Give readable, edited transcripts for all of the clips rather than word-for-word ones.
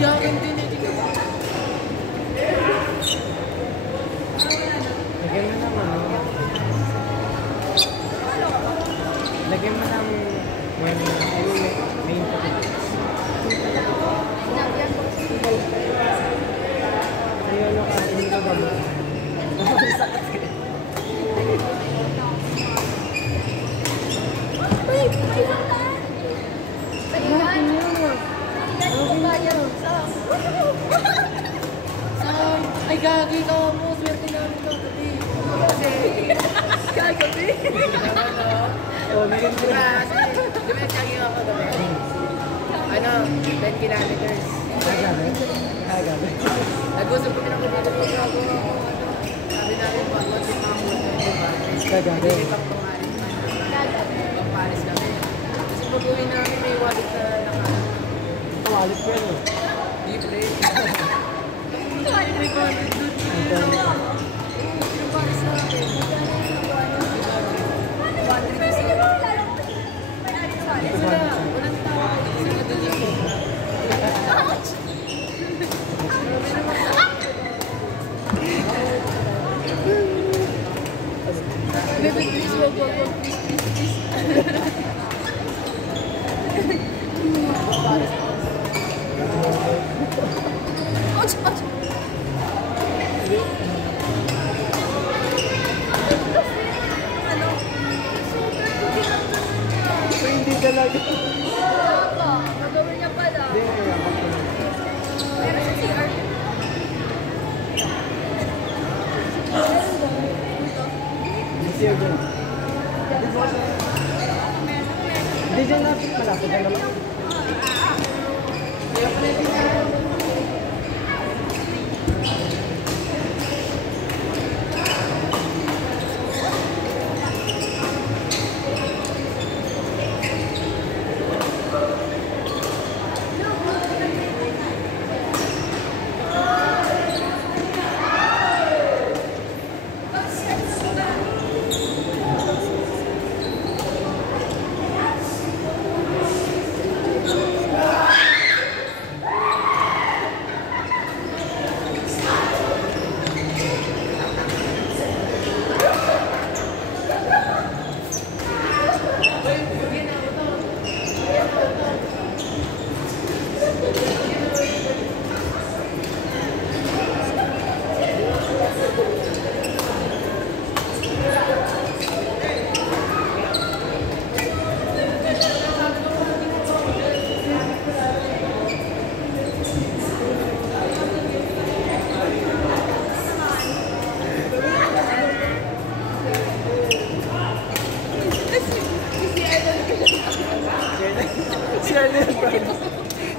Yakin din eh. Lagyan mo naman. Lagyan mo ng main potatoes. Ayun ka, hindi ka ba mo? Ay, gagi ka mo. Swerte namin ka gabi. Kagabi? Oh, meron din. Di ba gagi ako gabi? Ano, 10 kilometers. Kagabi. Nag-usap kami ng kumagod ko gago. Sabi namin, what's it mga muna, di ba? Kagabi. Hindi pang pangalis. Pampalis kami. Kasi pag-uwi namin, may wallet na nakaano. Wallet ko yun. Deep rate. Wallet 300 doon. Yung paris na natin. Sila, walang tao. Sila doon yung Baby, please, wag, please. Hindi talaga. Magawin niya pala. Meron sa CR. Siya dyan. Hindi dyan natin malapit na naman.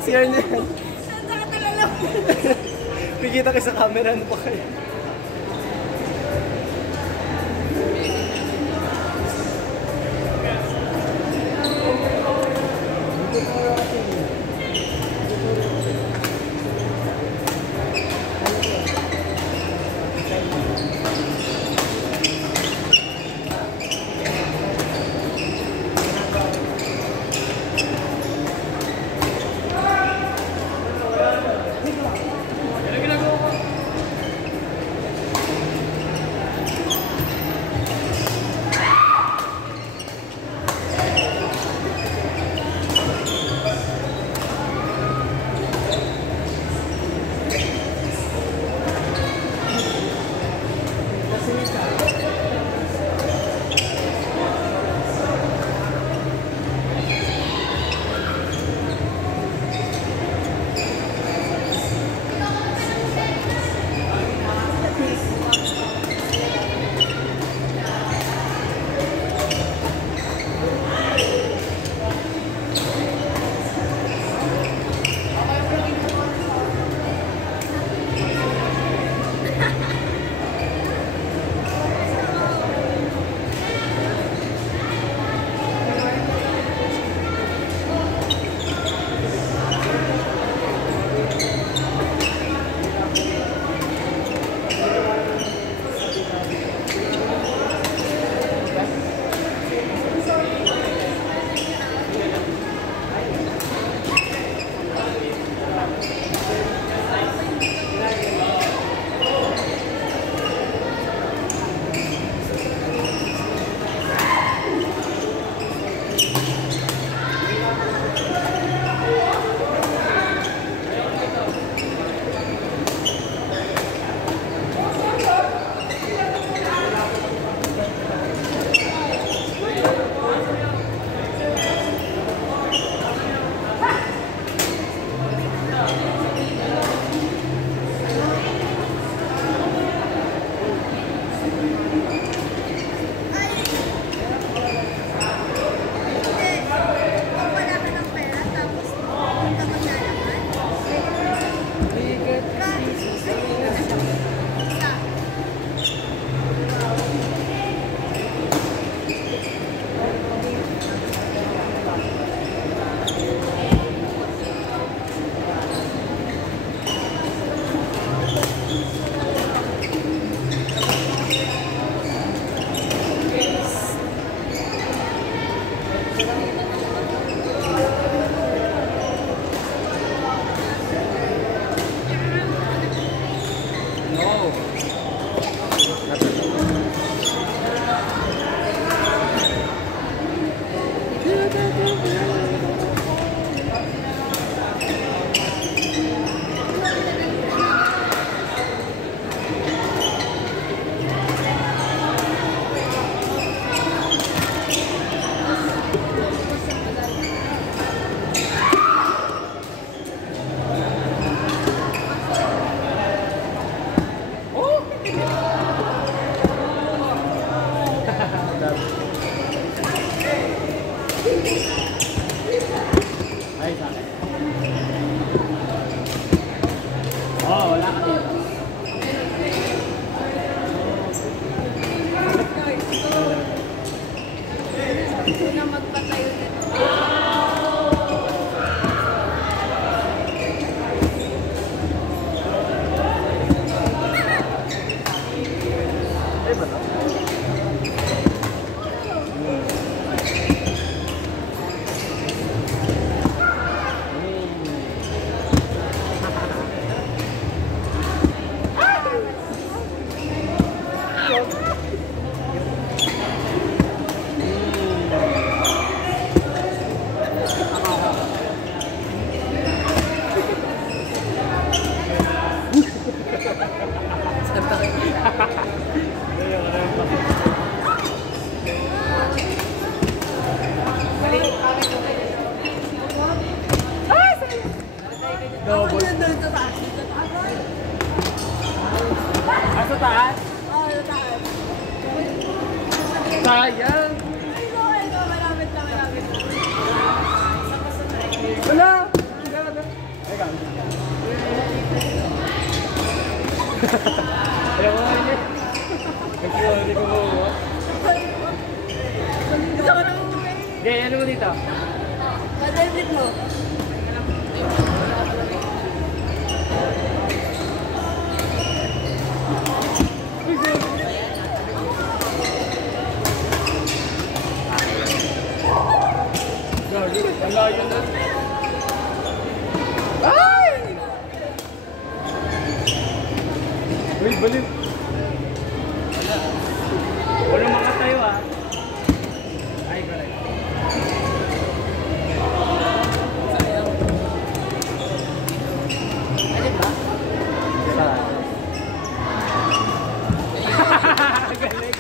Si Arnel. Saan ka talala? Pigita kayo sa camera, ano pa kayo? Dito taas. Dito taas. Ah, sa taas? Oo, dito taas. Sayang! Ay, no, malapit na, malapit na. Wala! Ay, kami. Ayaw ko ngayon eh. Nagsiwali ko mo. Gusto ko na umuwi. Okay, ano mo dito? Madalbit mo. Ang layo na. Ay! Uy, balik. Wala makatayo ah. Ay, correct. Ano ba? Saan? Galing.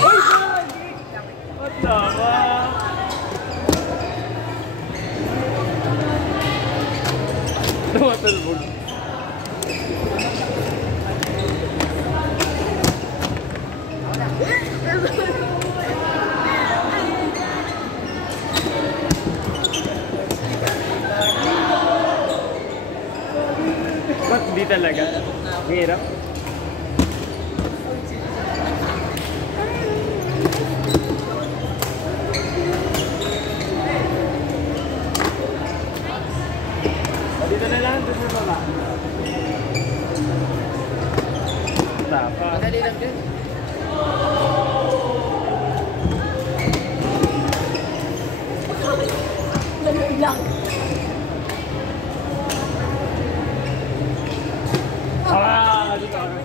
Uy, sorry! What the fuck? Tumatalbog. Ba't di talaga? Ang hirap. Dito na lang, dito sa baba. Tapa. Madali lang din. Dali lang. Ah, dito ako.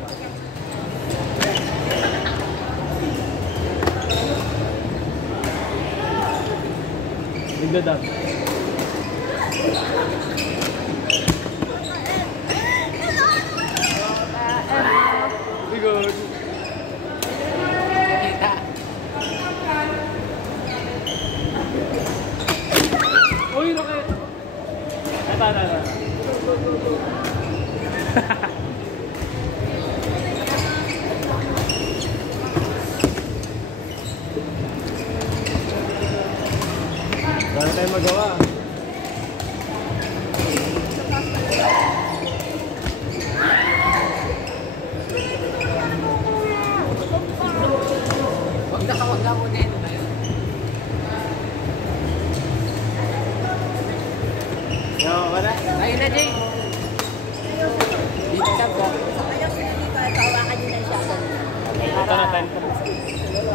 Nagdadap. Good. Kita. Uy, nakita. Ito. Wala tayong magawa. Wag na muna yun. Yo, wala. Ayun na, Jay. Dito ka po. Ayaw sila dito at hawakan nyo ng shotgun. Ito na tayo.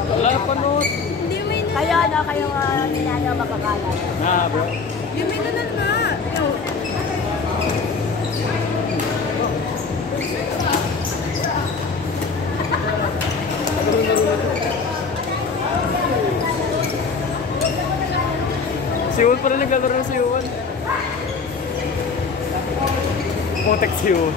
Wala na panood. Hindi mo yun. Kayo ano, kayo ninanaw makakala. Nah, bro. Yung may nanan na. Si Yul pa rin naglalaro ng si Yul. Putek si Yul.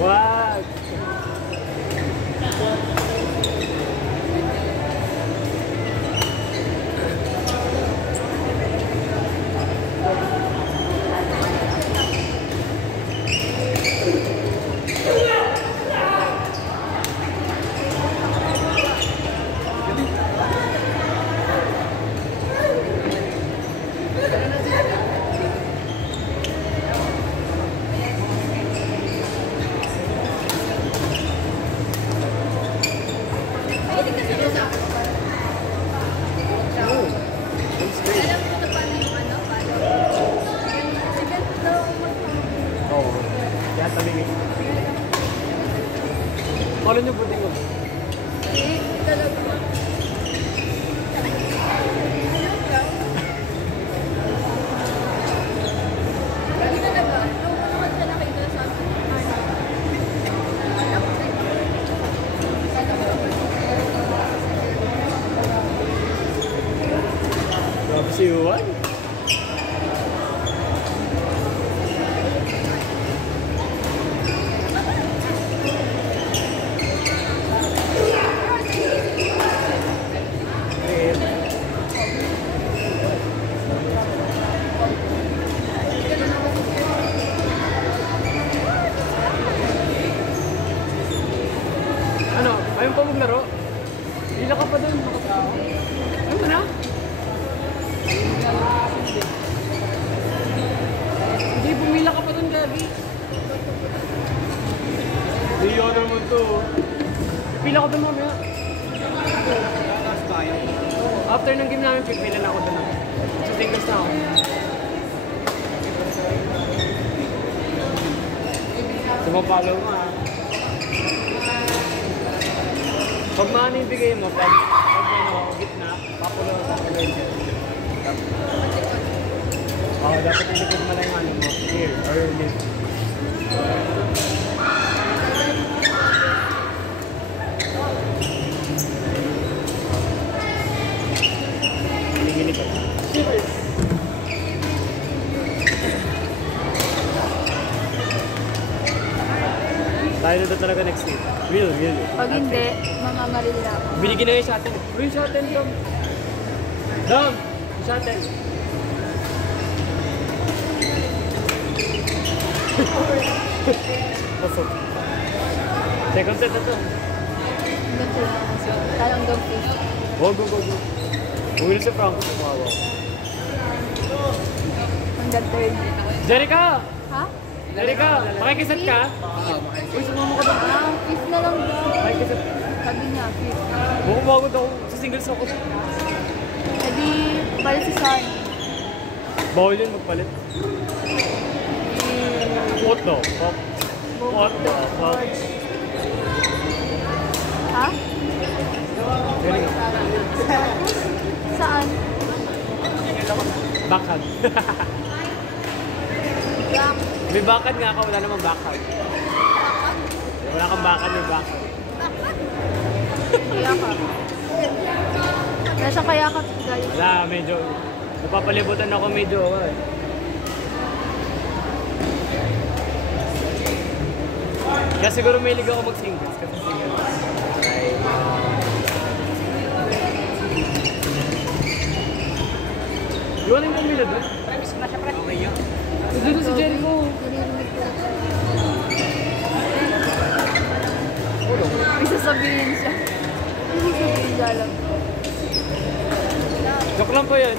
Wag! Oo. Kaya tabingin. Wala niyo buti mo. Grabe si Juan. Pipila ko doon mamaya. After ng game namin, pipila na ako doon. So, singles na ako. Sumapalo mo ah. Pag maano yung bigay mo, pag ano, gitna, papulo yung siya. Oo, dapat ilikod mo lang yung ano mo. Here, or this. Gini-gini ka. Tayo na talaga next week. Real. Pag hindi, mamamaril na ako. Binigyan na yung shuttle. Uy, shuttle, Dom. Dom! Shuttle. Pasok. Second set na to. Ganito lang. Talang dog fish. Go. Uwi na si Franco. Kumawa. Hanggang third. Jerica! Ha? Jerica! Makikisat ka? Uy, sumama ka doon. Fifth na lang daw. Makikisat. Sabi niya, fifth. Bumabagod ako. Sa singles ako. E di, balik si Son. Bawal yun magpalit. What the fuck? What the fuck? Ha? Galing ako. Saan? Backhand. Black. May backhand nga ako, wala namang backhand. Wala kang backhand, may backhand. Kaya ka. Nasa kaya ka, guys. Wala, medyo. Napapalibutan ako medyo. Kaya siguro may liga ako mag-singles. Kasi singles. Iwan yung pumila doon. Okay yun. Doon si Jericho. May sasabihin siya. May sasabihin siya lang. Joke lang po yan.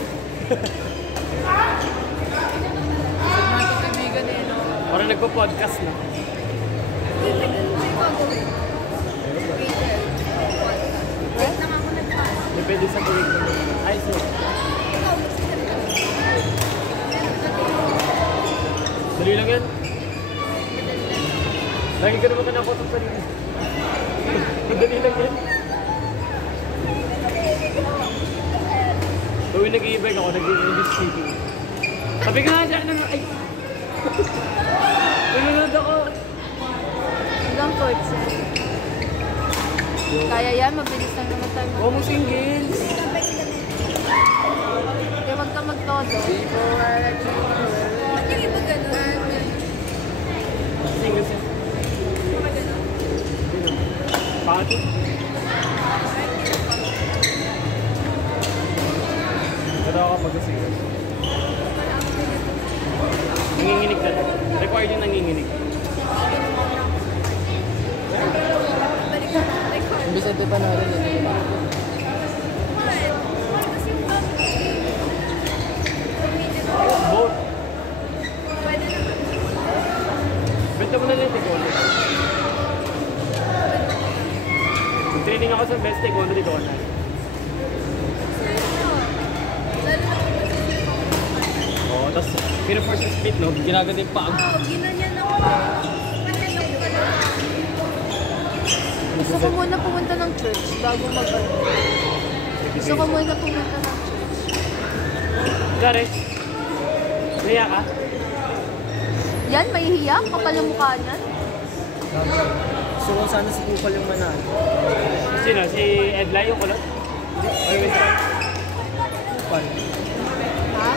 Mga kaibigan eh, no? Parang nagpo-podcast na. Depende sa tuwing ko. Ay, so. Dali lang yan. Lagi ka naman kanakot sa sarili. Dali lang yan. Tuwing nag-i-bike ako, nag-i-English speaking. Sabi ka nga dyan, ano, ay! Nanonood ako. Hanggang fourth set. Kaya yan, mabilis lang naman tayo. Huwag mo singles. Kaya wag ka magtodo. Ba't yung iba ganun? Singles yan. Pangit yun. Pero ako mag-singles. Nanginginig na. Required yung nanginginig. Imbis ito pa na rin eh. Both. Benta mo na lang yung tigol. Training ako sa best taekwondo dito na. Oo, tapos pino-force split, no? Ginaganda yung paa. Ginanyan ako. Gusto ko muna pumunta ng church bago mag-ano. Gusto ko muna pumunta ng church. Dari, naiya ka? Yan, mahihiya? Kapal ang mukha niyan. Gusto ko sana si Kupal yung manalo. Sino? Si Edla yung kulot? Or yung Edla? Kupal. Ha?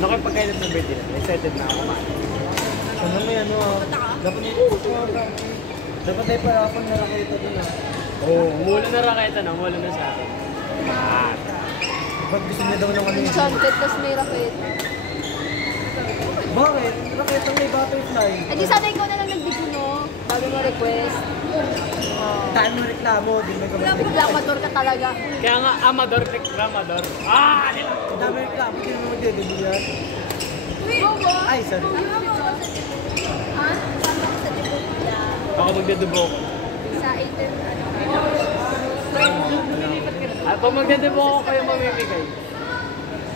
Nakipagkailan ng birthday na. Excited na ako man. Ano mo yan, dapat ay parapang na nakita doon ah. Oo, umulan na raketa na. Umulan na sa akin. Ah. Ba't gusto niya daw ng ano yun? Enchanted, tas may racket. Bakit? Raketang may butterfly. Eh di sana ikaw na lang nag-video, no? Bago mo request. Dahil mo reklamo, di may gawin. Reklamador ka talaga. Kaya nga, amador, reklamador. Ah! Nila! Ang dami reklamo, di naman magdedebut yan. Bobo! Ay, sorry. Ha? Baka magdadebo ko. Sa 18, At pag magdadebo ko kayo mamimigay.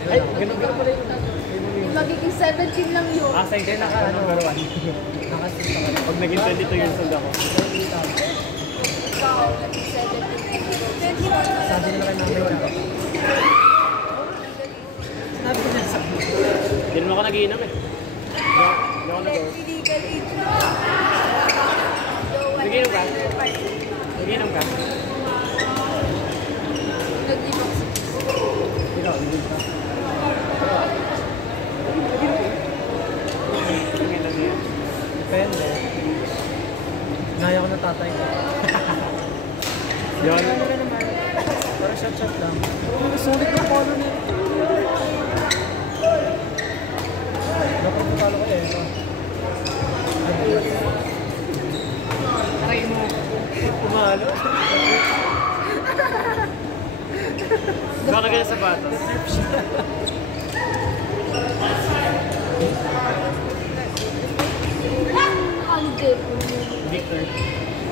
Ay, ganun pala yun. magiging 17 lang yun. Ah, sa kayo number 1. Pag naging 22 years old ako. Ikaw, naging 17. Sabi nila kay number 1. Sabi ko na sa Hindi naman ako nag-iinom eh. Hindi ako nag-go. Legal age na. Nag-inom ka? Nag-inom ka? Nag-ibang ikaw, hindi ka. Depende. Naya ko na tatay ko. Yun. Ano ka naman? Parang shot lang. Sulit na polo niya. Dapat talo ko eh. Aray mo. Pumalo. Baka kaya sapatos. Ang dip. Victor.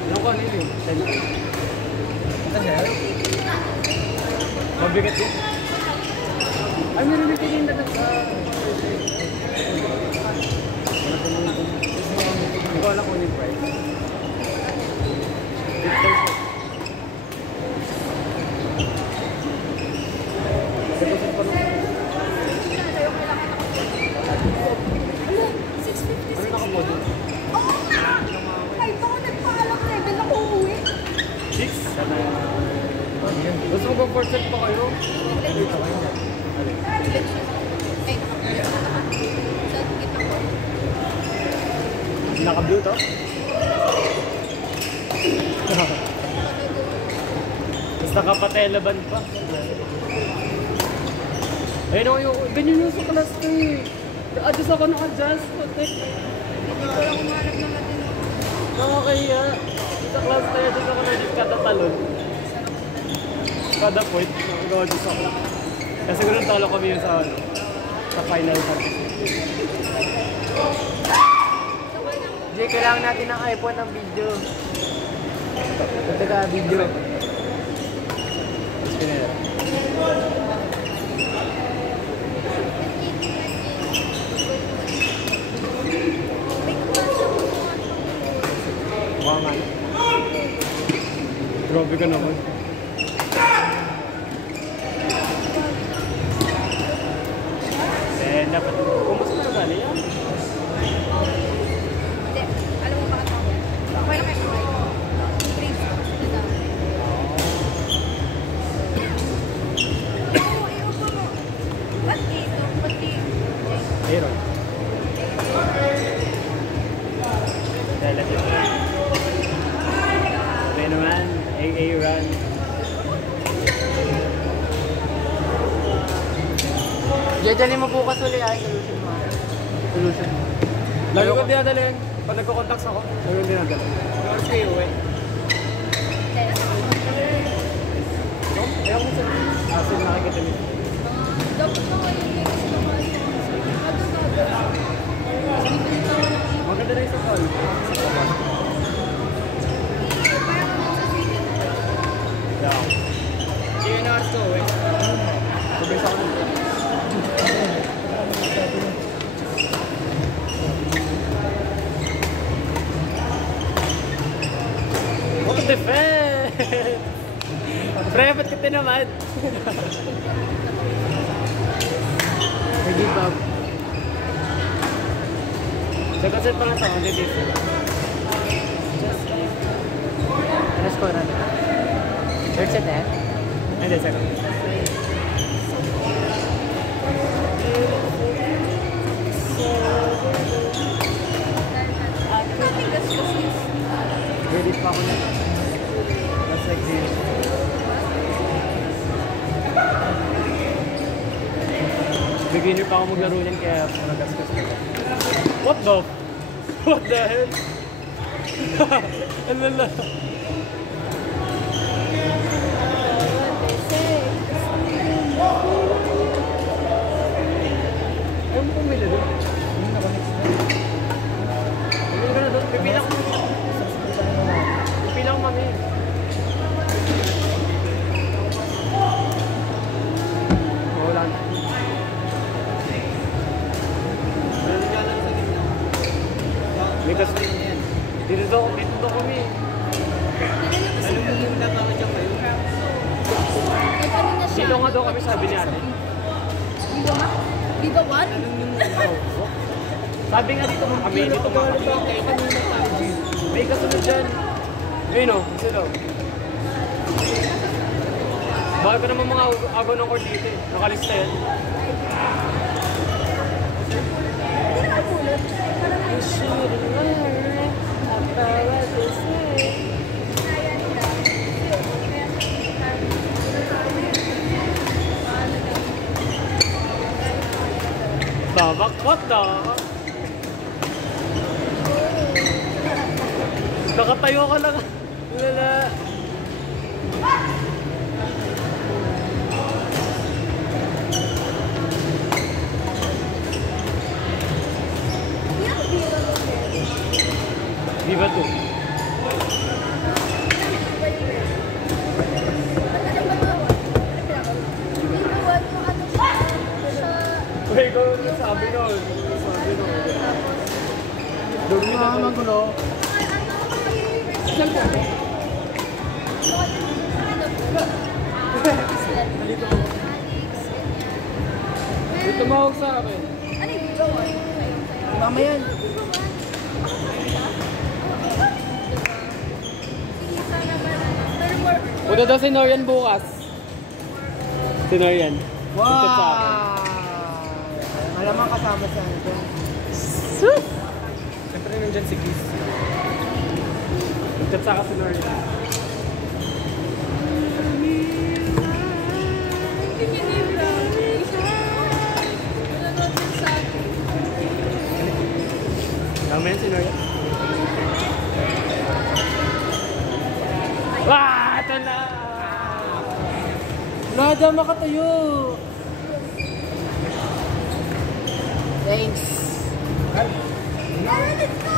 Ano ko ano yun? Ano yan? Mabigat yun. Ay, meron din kayo yung dagat sa... Hindi ko alam kung yung price. Victor siya. Deposit pa lang. Ano nakamodel? Oo nga! Kahit ako nagpaalam 7 ako uuwi. 6? Sana yan. Gusto mo mag-4 set pa kayo? Naka-blue to? Tapos nakapatela band pa. Ayun ako yung, ganyan yung sa class ko eh. Adjust ako naka-adjust. Hindi ko lang umanap ng matino. Nakakaya. Sa class tayo, adjust ako na kada talon. Kada point, nag-adjust ako. Kasi siguro talo kami yun sa, ano, sa final participation. Jay, kailangan natin ng iPhone ng video. Ito ka video. Tapos pinila. Mukha nga. Grabe ka naman. Eh, dapat kumusta na gali yan? Hindi. Alam mo bakit ako? Okay na kayo kumain. Please. Sila daw. Ayoko mo. Ba't dito? Ba't dito? Aaron. Relative. Kaya naman, AA run. Jay, dali mo bukas ulit ay solution mo. Solution mo. Lagi ko dinadalhin. Pag nagko-contacts ako, lagi ko dinadalhin. Tapos kayo uwi. Ayaw mo sa... Kasi nakikita niyo. Dapat na kayo yung next na kayo. Maganda na yung sa call. Yeah. Hindi yun na gusto uwi. Pabisa ko nito. What the fuck? Pre, ba't ka tinamad? Give up. Second set pa lang ito, hindi dito. Ano score natin? Third set eh? Hindi, second. Ready pa ako na. That's like this. Beginner pa ako maglaro niyan kaya nagasgas ko. What the? What the hell? Ano na? Ayaw mo pumili doon. Pumili ka na doon. Pipila ko. Dito nga daw kami sabi ni ate. Dito nga? Dito one? Sabi nga dito kami, dito nga kami. May kasunod dyan. Ayun o, isa daw. Bakit pa naman mga agaw ng court dito eh. Nakalista yan. Hindi na kapulot. You should learn about what they say. Babak, what the? Nakatayo ka lang. Wala. Hindi ako dito. Viva 2. Uy, ikaw yung sabi nun. Sabi nun. Dumi na magulo. May tumawag sa akin. Mama yan. Punta daw si Norian bukas. Si Norian. Punta sa akin. Alam mo kasama sa ano dyan. Sus! Siyempre nandyan si Kiss. Punta sa akin si Norian. Tama yan si Norian. Wah! Ito na! Wala dyan makatayo! Thanks. Let's go!